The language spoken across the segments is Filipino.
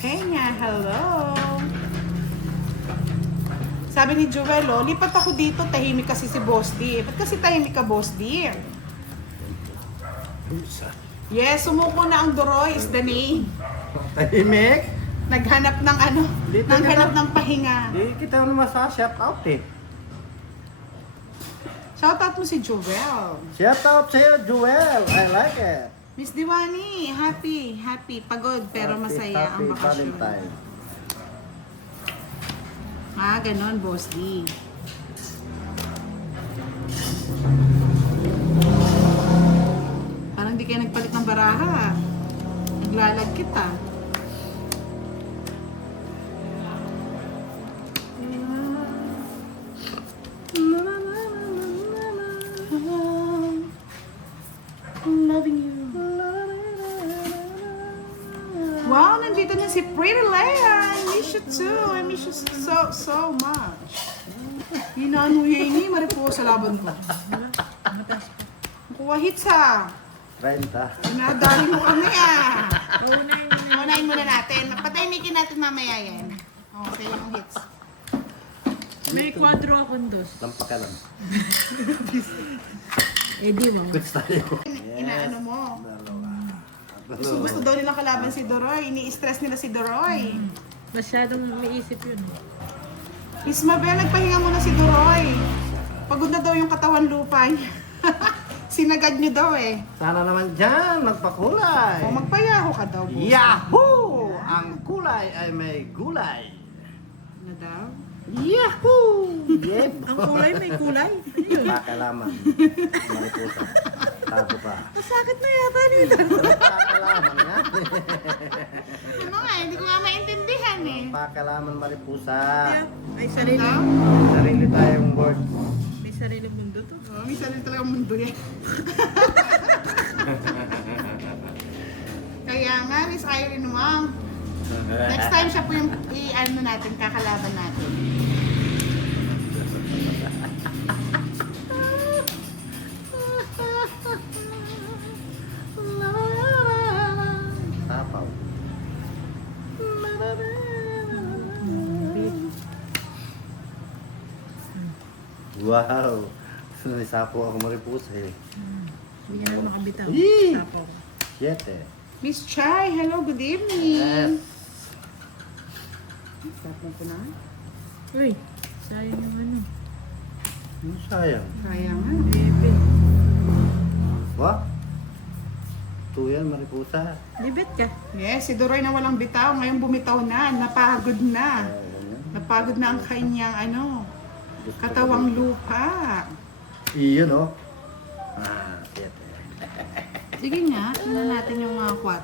Peña, hello. Sabi ni Joel, lipat ako dito, tahimik kasi si Boss D. Ba't kasi tahimik ka, Boss D? Yes, sumuko na ang Doroy is the name. Tahimik? Naghanap ng naghanap ng pahinga. Di kita naman sa shout out eh. Shoutout mo si Joel. Shout out sa'yo, Joel. I like it. Miss Diwani, happy. Pagod pero masaya ang bakasyon. Valentine. Ganon, Boss D. Parang di kayo nagpalit ng baraha. Naglalag kita. Loving you. Wow, nandito na si Pretty Leia. I miss you too. I miss you so much. Hinanuya ini, mariposa laban ko. Kuha hits ha. 30. Pinadali mo kami ah. Unahin muna natin. Patahimikin natin mamaya yan. Okay, yung hits. May kwadro akong dos. Lampa ka lang. Eh di mo. Quits tayo. Inaano mo. Dalawa. Gusto daw nilang kalaban si Doroy. Ini-stress nila si Doroy. Masyadong may isip yun. Miss Mabel, nagpahinga muna si Doroy. Pagod na daw yung katawan lupa niya. Sinagad niyo daw eh. Sana naman dyan, magpakulay. O magpayaho ka daw, boss. Yahoo! Ang kulay ay may gulay. Ano daw? Yahoo! Yep. Ang kulay may kulay. Ayun. Pakalaman. Mariposa. Tago pa. Masakit na yata nito. Pakalaman nga. Ano nga, hindi ko nga maintindihan eh. Pakalaman mariposa. May sarili. Ano? Sarili tayong word. May sarili mundo to. Oh, minsan din talaga mundo yan. Kaya nga, Miss Irene Wang. Next time siya po yung i-ano natin, kakalaban natin. Tapaw. Wow! Naisapo ako mariposa eh. Hindi niya makabitaw. Yee! Tapo ko. 7. Miss Chai, hello, good evening. Tapos ko na. Uy, sayang yung ano. Ano sayang? Kaya nga. Bebe. What? 2 yan, mariposa. Libet ka. Yes, si Doroy na walang bitaw, ngayon bumitaw na, napagod na. Napagod na ang kanyang katawang lupa. Iyon oh. 7. Sige nga, tingnan natin yung mga 4.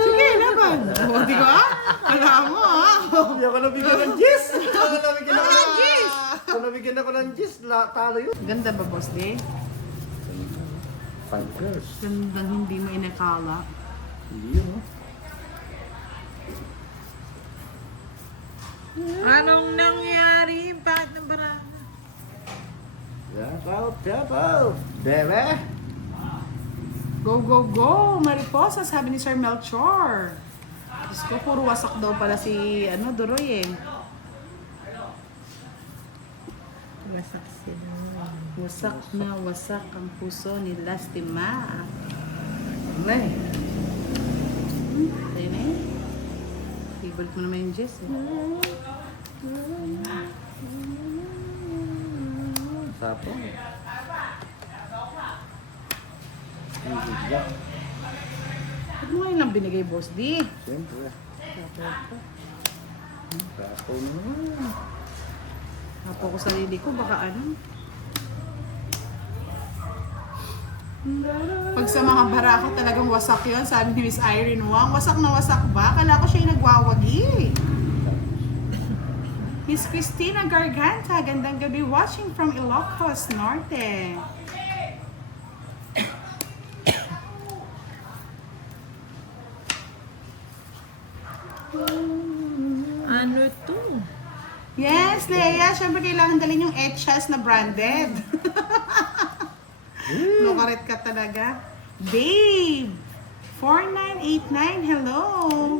Sige, laban. O, di ba? Alam mo, ha? Hindi ako nabigyan ng gis! Kung nabigyan ako ng gis, talo yun. Ganda ba, Boss D? 5 girls. Gandang hindi mo inakala. Hindi yun oh. Anong nangyari? Bakit na baraha? Tapaw! Bebe! Go, go, go! Mariposa, sabi ni Sir Melchor. Diyos ko, puro wasak daw pala si, Doroy eh. Wasak sila. Wasak na wasak ang puso ni Lastima. Nay! Ayun na eh. Favorite mo naman yung Jess eh. Sapo. Hindi. Ba't mo ngayon lang binigay, Boss D? Siyempre. Sapo naman. Hapo ko sarili ko, baka Pag sa mga barako talagang wasak yon, sabi ni Miss Irene Wang. Wasak na wasak ba? Kala ko siya yung nagwawagi. Miss Christina Garganta, gandang gabi, watching from Ilocos Norte. Ano to? Yes, Leia, syempre kailangan dalhin yung Etchas na branded. Lokaret ka talaga. Babe! 4989, hello!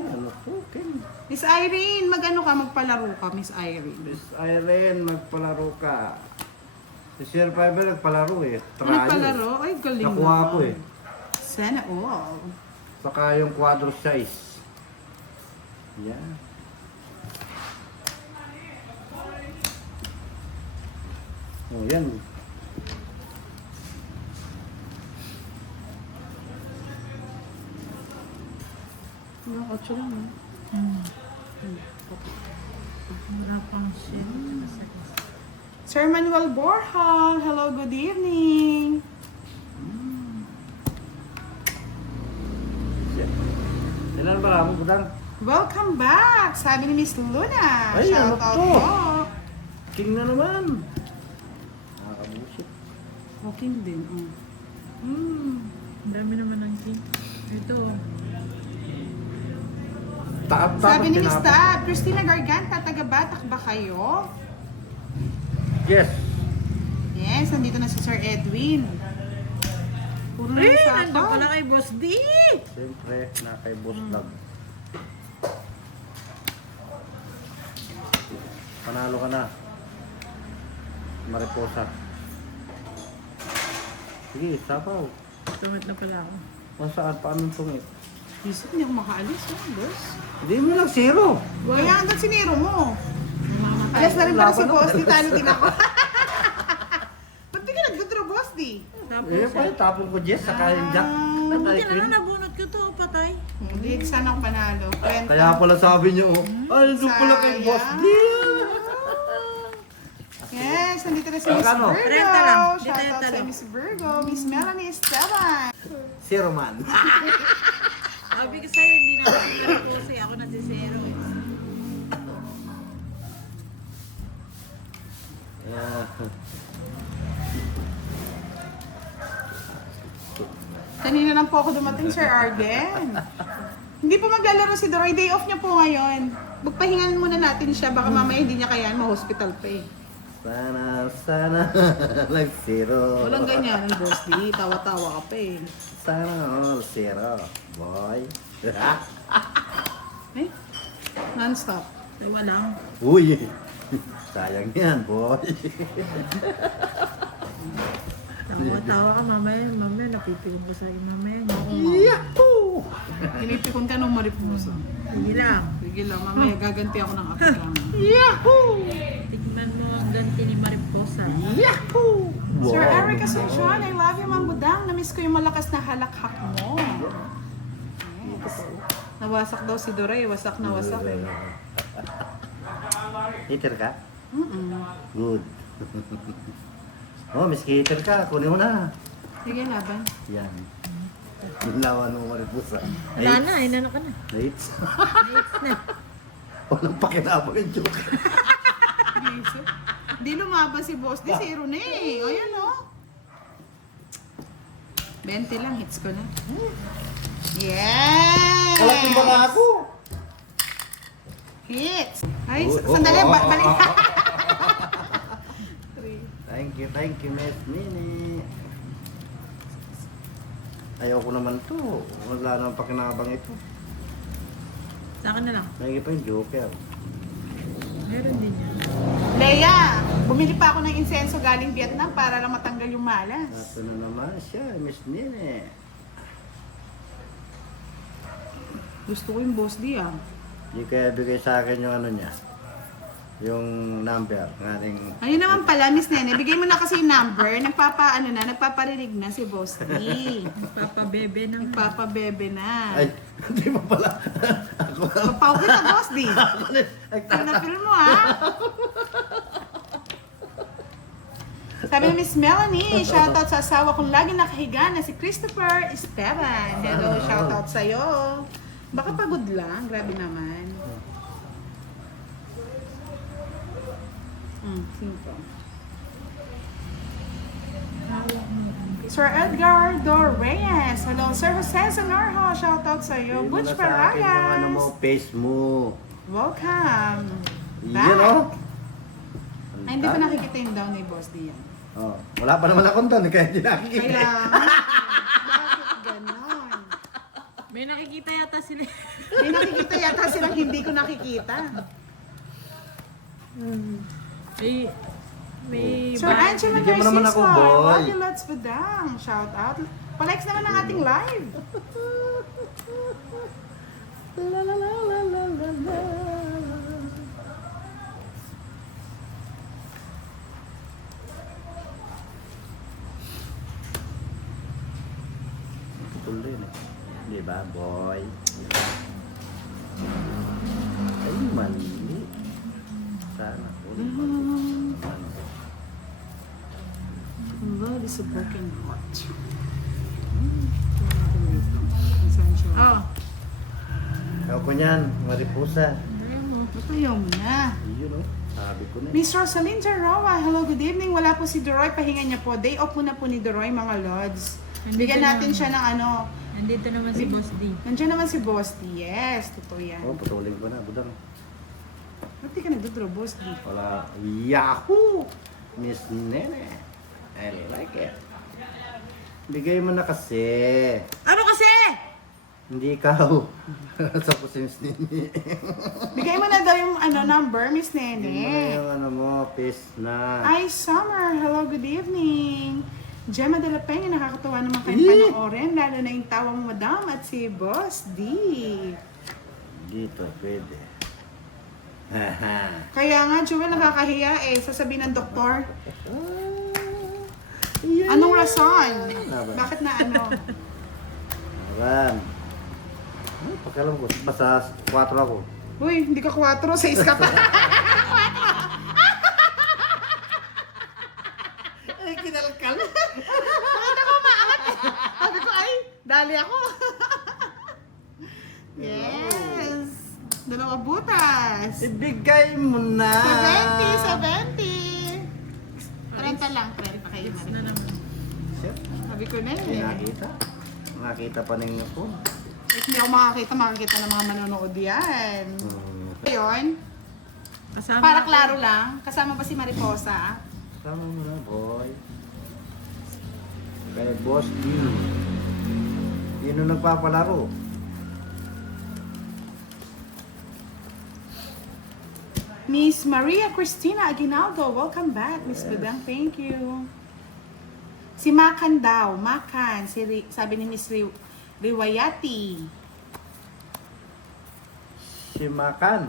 Ano po, Ken? Miss Irene, mag-ano ka? Magpalaro ka, Miss Irene. Miss Irene, magpalaro ka. Si Sir Fiber nagpalaro eh. Nagpalaro? Ay, galing Nakuha naman. ko eh. Sana all. Saka yung quadro size. Yan. Oh, yan. Ano, 8 lang, no? Wala pang shit. Sir Manuel Borja, hello, good evening. Ilan ba mo, budang? Welcome back, sabi ni Miss Luna. Ay, ano Shout out to? po. King na naman. Nakakabusit. Okay din. Ang dami naman ng king. Ito. Sabi ni Miss Tab, Christina Garganta, taga-Batak ba kayo? Yes. Yes, nandito na si Sir Edwin. Puro na Eh, yung nandun sapaw. pala kay Boss D. Siyempre, na kay Boss Vlog. Panalo ka na. Mariposa. Sige, sabaw. Tumit na pala ako. O saan? Paano tungit? Isip, hindi ako makaalis, boss. Hindi mo lang zero. Kaya hanggang siniro mo. Alas na rin pala si Boss D, talo din ako. Ba't di ka nag-draw, Boss D? Tapos, Eh, pa tapon ko Jess, saka yung Jack. Buti Patay na lang Queen. nabunot ko to, patay. Hindi, sana ako panalo. Kwenta. Kaya pala sabi niyo, oh, ay, doon pala kay Sayang. Boss D. Yes, nandito na si Miss Magkano? Virgo. 30 lang. Di Shout out 30 sa lang. Miss Virgo. Miss Melanie Esteban. Zero man. Sabi ko sa'yo, hindi na ako narapusi. Ako na si Zero. Yeah. Kanina lang po ako dumating, Sir Arden. Hindi po maglalaro si Doroy. Day off niya po ngayon. Magpahingan muna natin siya. Baka mamaya hindi niya kayaan. Ma-hospital pa eh. Sana, like zero. Walang ganyan, Boss D. Tawa-tawa ka pa eh. Sana all zero, boy. Eh? Non-stop. Ay, walang. Uy, sayang yan, boy. Tawa-tawa ka mamaya. Mamaya, napipilong ko sa'yo mamaya. Yahoo! Pinipikon ka ng mariposa. Sige lang. Sige lang, mamaya gaganti ako ng apikang. Yahoo! Tignan mo ang ganti ni Mariposa. Yahoo! Sir Eric Asuncion, I love you, Mang Budang. Namiss ko yung malakas na halakhak mo. Yes. Nawasak daw si Doroy. Wasak na wasak eh. Hitter ka? Mm-mm. Good. Oh, miss hitter ka. Kunin mo na. Sige, laban. Yan. Yung lawan mo, mariposa. Wala na, inano ka na. Eights. Eights na. Walang pakinabang yung joke. Biso. Hindi lumaban si Boss. Di zero na eh. O yan o. 20 lang, hits ko na. Yes! Kalating ba nga ako? Hits! Ay, Oh, sandali. oh, oh, Balik. oh, oh. Thank you, Miss Minnie. Ayoko naman to. Wala nang pakinabang ito. Sa akin na lang. Lagi pa yung joker. Meron din yan. Leia, bumili pa ako ng insenso galing Vietnam para lang matanggal yung malas. Ito na naman siya, Miss Minnie. Gusto ko yung Boss D ah. Hindi kaya bigay sa akin yung ano niya. Yung number ng ating... Ayun naman pala, Miss Nene. Bigay mo na kasi yung number. Nagpaparinig na si Boss D. Papabebe na. Nagpapabebe na. Ay, hindi pa pala. Ako Papaw kita, Boss D. Ay, Pinapil mo ha. Sabi ni Miss Melanie, shoutout sa asawa kong lagi nakahiga na si Christopher Esteban. Hello, shoutout sa'yo. Baka pagod lang, grabe naman. Sino? Sir Edgar Dorreyes. Hello, Sir Jose Sonorho. Shoutout sa'yo. Butch Yung ano mo, Paragas. face mo. Welcome. Yan o. Ay, hindi pa nakikita yung down ni Boss Dian. Oh, wala pa naman akong doon, kaya hindi nakikita. Kaya, bakit May nakikita yata sila. May nakikita yata silang hindi ko nakikita. May Sir Angela Bigyan mo naman ako, Narciso, boy. Wadi Lots Badang. Shout out. Palikes naman ang ating live. La la la la la la la. Tuloy na. Di ba, boy? Ay, mali. Sana. Love is a broken heart. Oh. Ikaw ko niyan, mariposa. Ito yung na. Yun o, sabi ko na. Miss Rosaline Jarrawa, hello, good evening. Wala po si Doroy, pahinga niya po. Day off muna po ni Doroy, mga lods. Bigyan natin siya ng ano. Nandito naman si Boss D. Nandiyan naman si Boss D. Yes, totoo yan. Oh, putulin ko na, budang. Ba't di ka nagdodraw, Boss D? Wala. Yahoo! Miss Nene. I like it. Bigay mo na kasi. Ano kasi? Hindi ikaw. Sa po si Miss Nene. Bigay mo na daw yung ano, number, Miss Bigay mo na Nene. yung ano mo, peace na. Ay, Summer, hello, good evening. Gemma de la Peña, nakakatuwa naman kayong Eh! panoorin, lalo na yung tawa mo, madam, at si Boss D. Dito, pwede. Kaya nga, Jewel, nakakahiya eh. Sasabihin ng doktor, Yeah. anong rason? Laban. Bakit na ano? Ayan. Ay, pagkalam ko, basta 4 ako. Uy, hindi ka 4, 6 ka pa. Ay, kinalkal. Sabi ko, ay, dali ako. Yes. Dalawa butas. Ibigay mo na. 70. 30 lang, 30 kayo. It's na naman. Sir, Sabi ko na hindi eh. nakita. Nakita pa ng ako. Hindi ako makakita ng mga manonood yan. Ngayon, Kasama para ako. klaro lang, kasama ba si Mariposa? Tama mo na, boy. Kay Boss D. Yun ang nagpapalaro. Miss Maria Cristina Aguinaldo, welcome back, Miss Budang, thank you. Si Makan daw, Makan, sabi ni Miss Riwayati. Si Makan.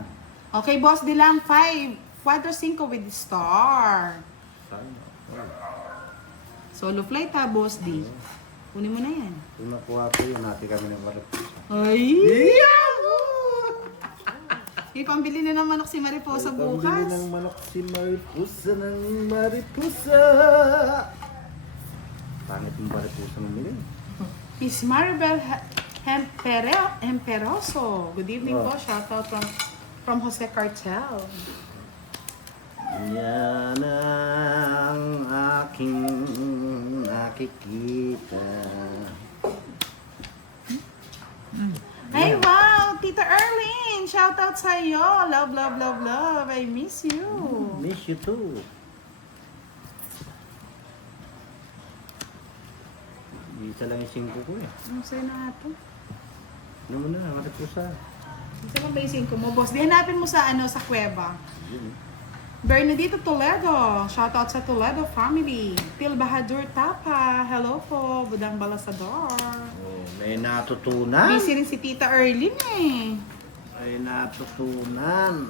Okay, boss, di lang 5, 4-5 with the star. Solo flight ha, boss D. Kunin mo na yan. Kung nakuha ko yun, natin kami ng mariposa. Ay! Ipambili na ng manok si Mariposa Pambili bukas. ng manok si Mariposa ng Mariposa. Pangit yung Mariposa ng mili. Miss Maribel Hemperoso. Good evening po. Oh. Shoutout from Jose Cartel. Yan ang aking nakikita. Ay, wow! Tita Erlene! Shoutout sa iyo. Love, love, love, love. I miss you. Miss you too. Isa lang yung 5 ko eh. Ano sa'yo na ito? Ano mo na, Mariposa. Isa lang ba yung 5 mo, boss? Di hanapin mo sa ano, sa kuweba. Yun eh. Bernadito Toledo. Shoutout sa Toledo family. Til Bahadur Tapa. Hello po. Budang Balasador. Oh, may natutunan. Busy rin si Tita Erlene eh. May natutunan.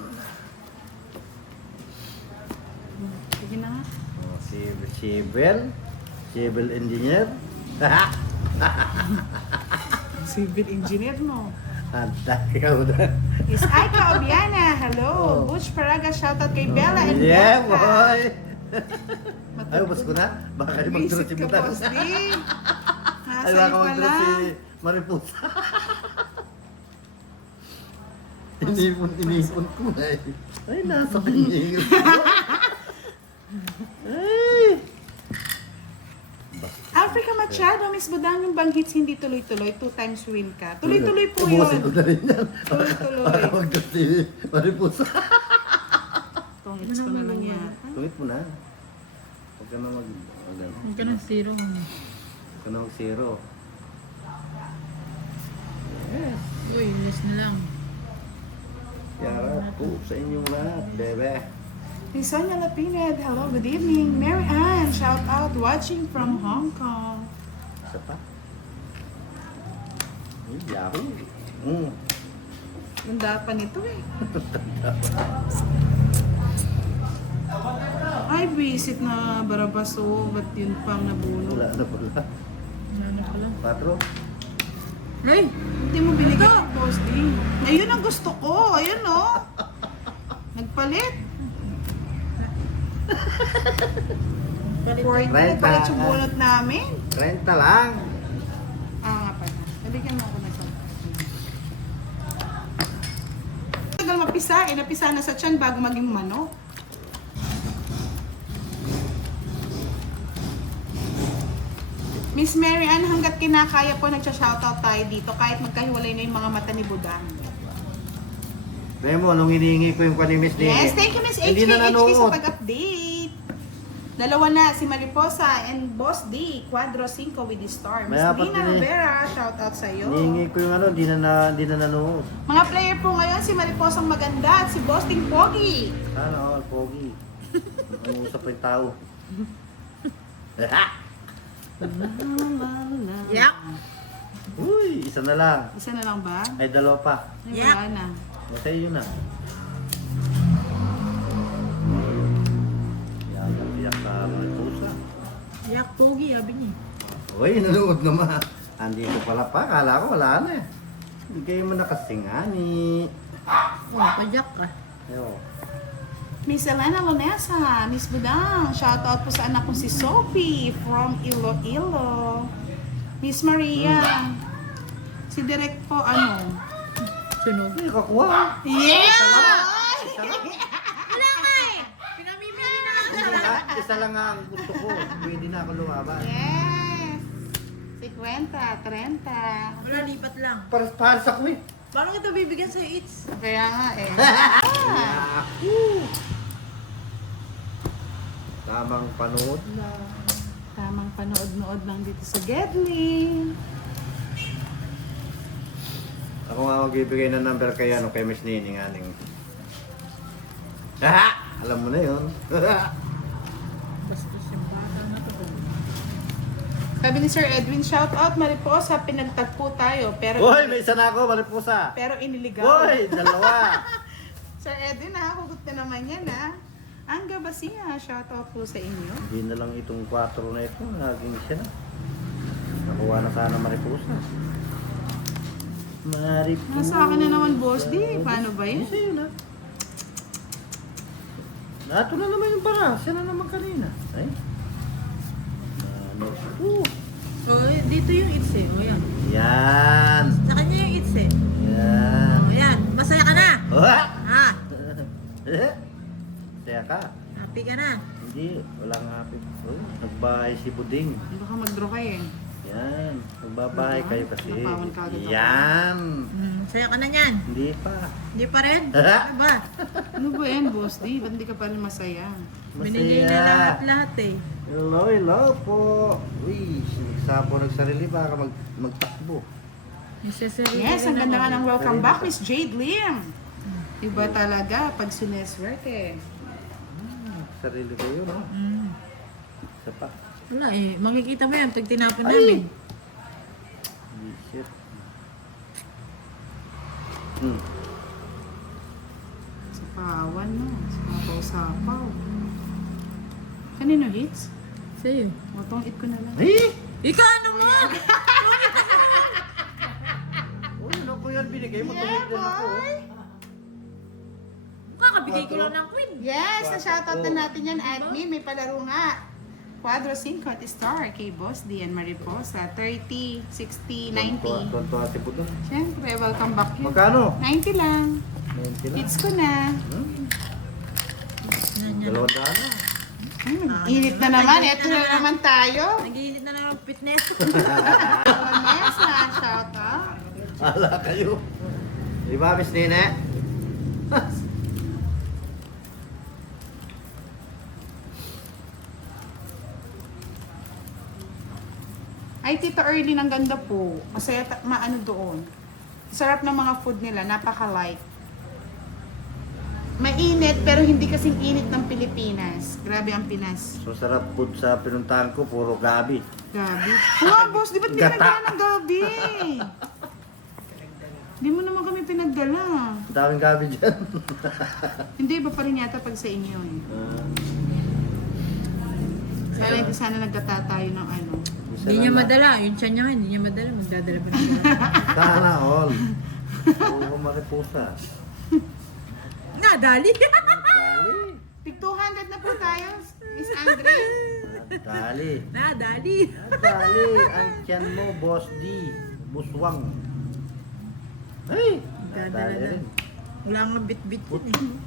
Sige na nga. Oh, civil engineer. Civil engineer mo. Anta, ikaw na. Is Aika Obiana. Hello. Oh. Butch Paraga. Shoutout kay Bella and Yeah, Bianca. boy! Ay, ubos ko na? Baka di magduro Visit si ka, Butang. boss D. Ay, Nasa baka iyo magduro pala. si Mariposa. Inipon ko eh. Ay, nasa kanya. Ay! Africa Machado, Miss Budang, yung bang hits hindi tuloy-tuloy, 2 times win ka. Tuloy-tuloy po Ubusin ko yun. na rin yan. Tuloy-tuloy. Para magduro si Mariposa. Itong hits ko na lang yata. Tungit mo na. Huwag ka na mag... Huwag ka ng zero. Huwag ka na mag-zero. sa inyong lahat, bebe. Hey, Sonia Lapined, hello, good evening. Mary Ann, shout out, watching from Hong Kong. Isa pa. Yahoo. Ganda pa nito eh. Ay, visit na Barabaso. Ba't yun pang nabuno? Wala na pala. Ano pala? 4. Hey! Hindi mo binigyan ng posting. Ayun ang gusto ko. Ayun oh. Nagpalit. 40 nagpalit yung bunot namin. 30 lang. Ah, nga pala. Nabigyan mo ako ng isang. Tagal mapisa eh. Napisa na sa tiyan bago maging manok. Miss Mary Ann, hanggat kinakaya po nagsha-shoutout tayo dito kahit magkahiwalay na yung mga mata ni Budang. Remo, nung hinihingi ko yung kwan ni Miss Nene. Yes, thank you Miss Hindi na HKHK sa nanood. pag-update. Dalawa na, si Mariposa and Boss D, Quadro 5 with the star. Miss May apat Nina din eh. Rivera, shoutout sa iyo. Hinihingi ko yung hindi na nanood. Mga player po ngayon, si Mariposang Maganda at si Boss Ding Pogi. Sana all, pogi. Ang usap yung tao. Yak! Uy, isa na lang. Isa na lang ba? Ay, dalawa pa. Ay, Yeah. wala na. Basta yun na. Yan, napiyak sa pusa. Yak, pogi, sabi niya. Uy, nanood naman. Andito pala pa, kala ko wala na eh. Hindi kayo mo nakasingani. Oh, napadyak ka. Yo. Miss Elena Lonesa, Miss Budang, shoutout po sa anak ko si Sophie from Iloilo. Miss Maria, si Direk po ano? Sunog. Ay, kakuha. Yeah! Wala ka eh! Pinamimili na lang Hindi ha, isa lang nga ang gusto ko. Pwede na ako lumaban. Yes! 50, 30. Wala, lipat lang. Para sa ko eh. Paano kita bibigyan sa eats? Kaya nga eh. Yahoo! Tamang panood. Tamang panood-nood lang dito sa Gedli. Ako nga magbibigay ng number kay Miss Nini nga ning. Alam mo na yun. Basta siyang bata na to. Sabi ni Sir Edwin, shoutout Mariposa, pinagtagpo tayo. Pero Hoy, may isa na ako, maripusa. pero iniligaw. Hoy, dalawa. Sir Edwin, nakakugot na naman yan ha. Ang Gabasiya, shoutout po sa inyo. Hindi na lang itong 4 na ito, naging siya na. Nakuha na sana maripusa. Maripusa. Nasa akin na naman, boss. Di, paano ba yun? Sa'yo na. Nato na naman yung para. Siya na naman kanina. Ay. Ano? Oh, dito yung eats eh. O yan. Yan. Sa kanya yung eats eh. Yan. O yan. Masaya ka na. Ah! Ha? Saya ka. Happy ka na. Hindi, walang happy. Oh, nagbahay si Buding. Baka mag-draw kayo eh. Yan. Magbabahay Diba? kayo kasi. Napawan ka agad ako. Yan. Saya ka na niyan. Hindi pa. Hindi pa rin. Ano ba? Ano ba yan, boss? Di, ba't hindi ka pa rin masaya? Binigay na lahat eh. Hello po. Uy, nagsapo nagsarili baka magtakbo. Necessary Yes, ang na ganda nga ng naman. welcome back, Miss Jade Lim. Iba talaga pag sineswerte. Sarili ko yun, no? Mm. Isa pa. Wala eh. Makikita mo yan pag tinapon Ay! namin. Shit. Sapawan no. Sapaw-sapaw. Kanino hits? Sa'yo. Otong hit ko na lang. Ay! Ikaw ano mo? Uy, ano ko yan binigay mo? Tumit din ako. Kakabigay ko lang ng queen. Yes, na-shoutout na natin yan. Admin, may palaro nga. Quadro 5 at Star kay Boss D and Mariposa. 30, 60, 90. Tonto ate po doon. Siyempre, welcome back yun. Magkano? 90 lang. 90 lang. Hits ko na. Yan. 200 na. Init na naman. Ito na naman tayo. Nag-iinit na lang ang fitness. Vanessa, shoutout. Ala kayo. Di ba, Miss Nene? Ay, Tita Early, ang ganda po. Masaya, maano doon. Sarap ng mga food nila, napaka-light. Mainit, pero hindi kasing init ng Pilipinas. Grabe ang Pinas. So sarap food sa pinuntahan ko, puro gabi. Gabi. Wow, boss, di ba't Gata. pinagdala ng gabi? Di mo naman kami pinagdala. Ang daming gabi dyan. Hindi, iba pa rin yata pag sa inyo eh. Sana nagkata tayo ng ano. Hindi niya madala. Yung tiyan niya, hindi niya madala. Magdadala pa niya. Sana all. Puro mariposa. Nadali. Dali. Tig 200 na po tayo, Miss Andre. Dali. Nadali. Dali. Ang tiyan mo, Boss D. Buswang. Ay! Dadala Dali na. rin. Wala nga bit-bit yun eh.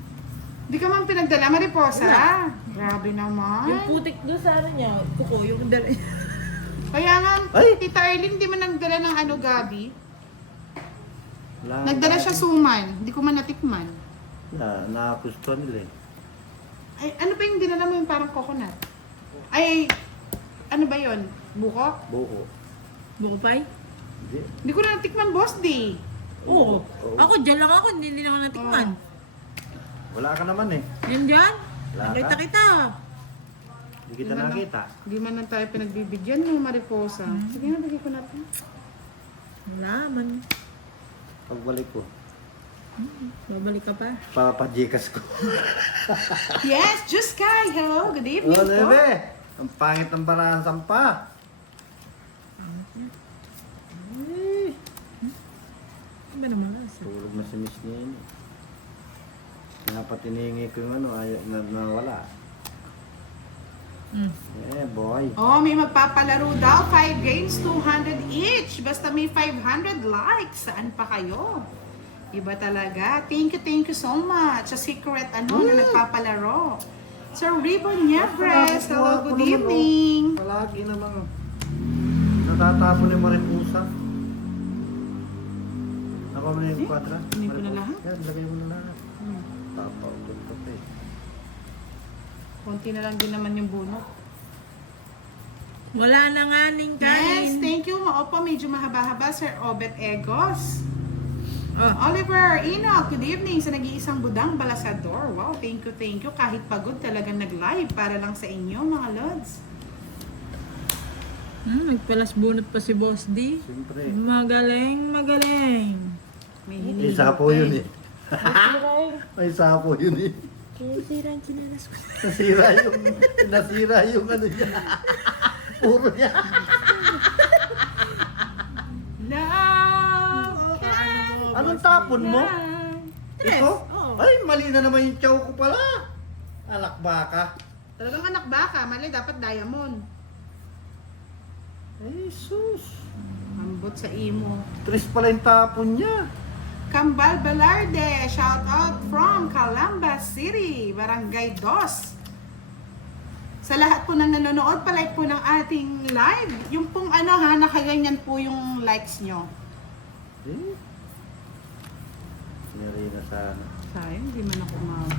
Di ka man pinagdala, Mariposa. Grabe naman. Yung putik doon sa ano niya, kuko, yung dala. Kaya nga, Ay! Tita Erlyn, di man nagdala ng ano, gabi. Wala- Nagdala siya suman. Hindi ko man natikman. Nakagustuhan nila eh. Ay, ano ba yung dinala mo yung parang coconut? Ay, ano ba yon? Buko? Buko. Buko pie? Hindi. Hindi ko na natikman, boss, di. Oo. Oo. Ako, dyan lang ako. Hindi naman natikman. Wala ka naman eh. Yan dyan. Wala ka? Nakita kita. Hindi kita nakita. Hindi man lang tayo pinagbibigyan ng Mariposa. Sige na, bigay ko natin. Wala man. Pagbalik ko, Babalik ka pa. papajikas ko. Yes, Just Sky. Hello, good evening Oh, po. Lebe! Ang pangit ng barang sampa. Ano ba naman kasi? Tulog na si Miss Nene. Dapat hinihingi ko yung ano, ayaw na nawala. Boy. Oh, may magpapalaro daw. 5 games, 200 each. Basta may 500 likes. Saan pa kayo? Iba talaga. Thank you so much. Sa secret ano na nagpapalaro. Sir Ribbon Niebres. Hello, good evening. Palagi namang natatapon yung maripusa. Ako mo na yung kwadra. Hindi ko na lahat. Yan, lagay mo na lahat. Tapaw, tutok eh. Konti na lang din naman yung bunot. Wala na nga ning Yes, kain. thank you. Opo, medyo mahaba-haba. Sir Obet Egos. Oh. Oliver Enoch, good evening sa nag-iisang budang balasador. Wow, thank you. Kahit pagod talagang nag-live para lang sa inyo, mga lods. Nagpalas bunot pa si Boss D. Siyempre. Magaling. May May hinihintay. sapo yun eh. May sapo yun eh. Sira yung sinalas ko. Nasira yung ano niya. Puro niya. Love. Anong tapon mo? Tres. Ito? Oo. Ay, mali na naman yung chow ko pala. Anak baka. Talagang anak baka, mali dapat diamond. Ay, sus. Ambot sa imo. Tres pala yung tapon niya. Kambal Balarde, shout out from Calamba City, Barangay Dos. Sa lahat po ng nanonood, palike po ng ating live. Yung pong ano ha, nakaganyan po yung likes nyo. Eh. Sinari na sana. Sayang, hindi man ako umawag.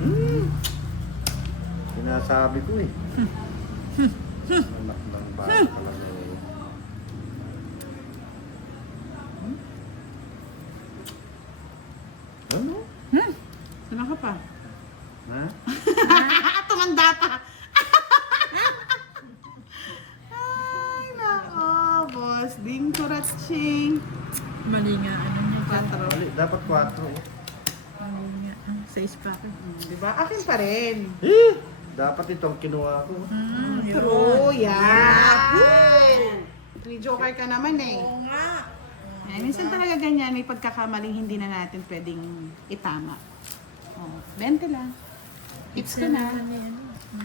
Sinasabi ko eh. Anak ng baka talaga eh. Ano? Ano ka pa? Ha? Tumanda pa! Ay, nako, boss. Ding kurats ching. Mali nga. Ano niya? Patro. Mali, dapat 4 eh. Mali nga. Sa ispa ka. Diba? Akin pa rin. Eh! Dapat itong kinuha ko. True, yan. Free joker ka naman eh. Oo nga. Eh, minsan talaga ganyan, may pagkakamaling hindi na natin pwedeng itama. Oh, 20 lang. Tips ko na.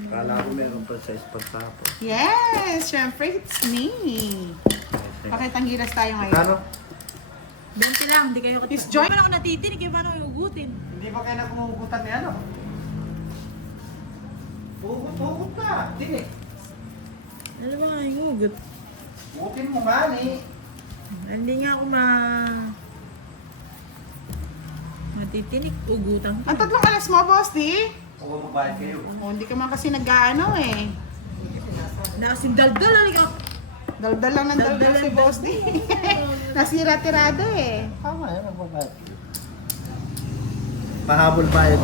Kala ko meron pa sa espagsapo. Yes! Syempre, it's me. Bakit ang gilas tayo ngayon? Kano? 20 lang. Hindi kayo Miss Joy? Paano ako natitinig? Kaya paano kayo ugutin? Hindi ba kayo nakumugutan ni ano? Hugot na! Hindi eh. Ano ba nga yung ugot? Hugutin mo mali. Hindi nga ako matitinig. Ugutan ko. Ang tatlong alas mo, boss, di? Oo, magbayad kayo. Oh, hindi ka man kasi nag-ano eh. Nakasing daldal. Halika. Daldal lang ng daldal si boss, di? Nasira-tirada eh. Tama yan, magbayad kayo. Pahabol pa yun.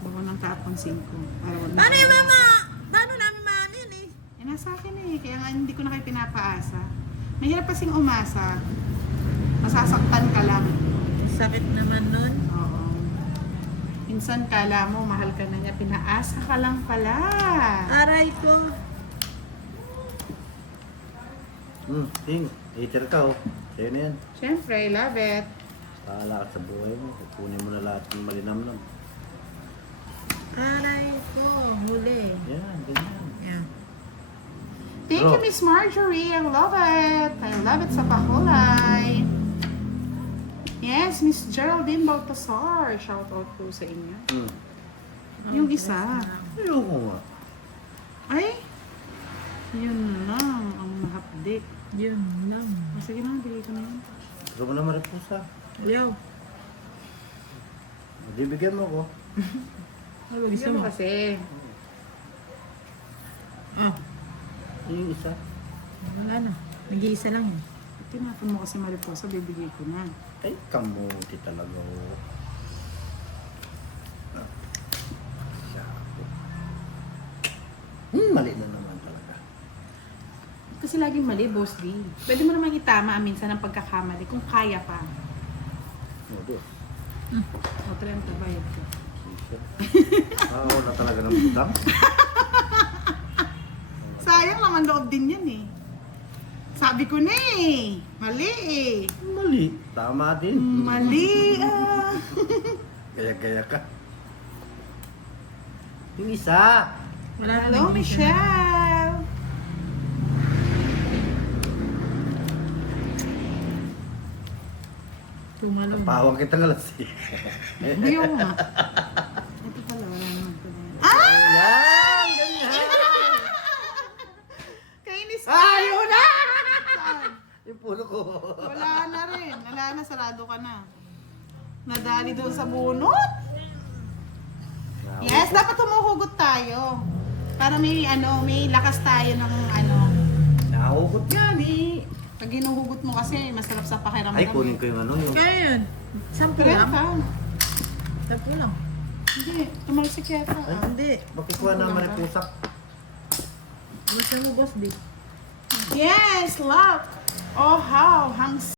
Baka ng tapon 5. Ano yung mama? Paano namin maano yun eh? Eh, nasa akin eh. Kaya nga hindi ko na kayo pinapaasa. Mahirap kasing umasa. Masasaktan ka lang. Sakit naman nun. Oo. Minsan kala mo, mahal ka na niya. Pinaasa ka lang pala. Aray ko. Ting, hater ka oh. Sa'yo na yan. Siyempre, I love it. Pahala ka sa buhay mo. Kukunin mo na lahat ng malinamnam. Aray ko. Huli. Yan, ganyan. Yan. Thank Bro. you, Miss Marjorie. I love it. I love it sa pakulay. Yes, Miss Geraldine Baltasar. Shout out po sa inyo. Yung isa. Ayoko nga. Ay, yun lang ang mahapdik. Yun lang. O, sige na, bigay ko na yun. Gusto mo na maripusa. Ayaw. Bibigyan mo ko. Ano ba gusto Gusto mo? mo kasi. Ah, Yung isa. wala na. Nag-iisa lang yun. Tinapon mo kasi mariposa, bibigay ko na. Ay, kamuti talaga oh. Siyako. Mali na naman talaga. Kasi laging mali, Boss D. Pwede mo naman itama minsan ang pagkakamali kung kaya pa. Modus. O, 30 bayad ko. Wala talaga ng butang. Sayang naman loob din yan eh. Sabi ko na eh. Mali eh. Mali. Tama din. Mali ah. Gaya-gaya ka. Yung isa. Wala na. Hello, nag-iisa na. Michelle. Tumalon. Napawag kita ng alas. Hindi ako nga. Ito pala, wala naman pala. Ah! Yan! Ganyan! Kainis ka. Ayun na! Saan? Yung puno ko. Wala na rin. Wala na, sarado ka na. Nadali doon sa bunot. Yes, dapat humuhugot tayo. Para may may lakas tayo ng Nahugot yan eh. Pag hinuhugot mo kasi, masarap sa pakiramdam. Ay, kunin ko yung ano yung... Kaya yun. 10 Pero lang. ka. 10 lang. Hindi, tumalsik yata. Ay, Ah. Hindi. Makikuha na maripusak. Gusto mo, boss, di? Yes, love. Oh, how? Hangs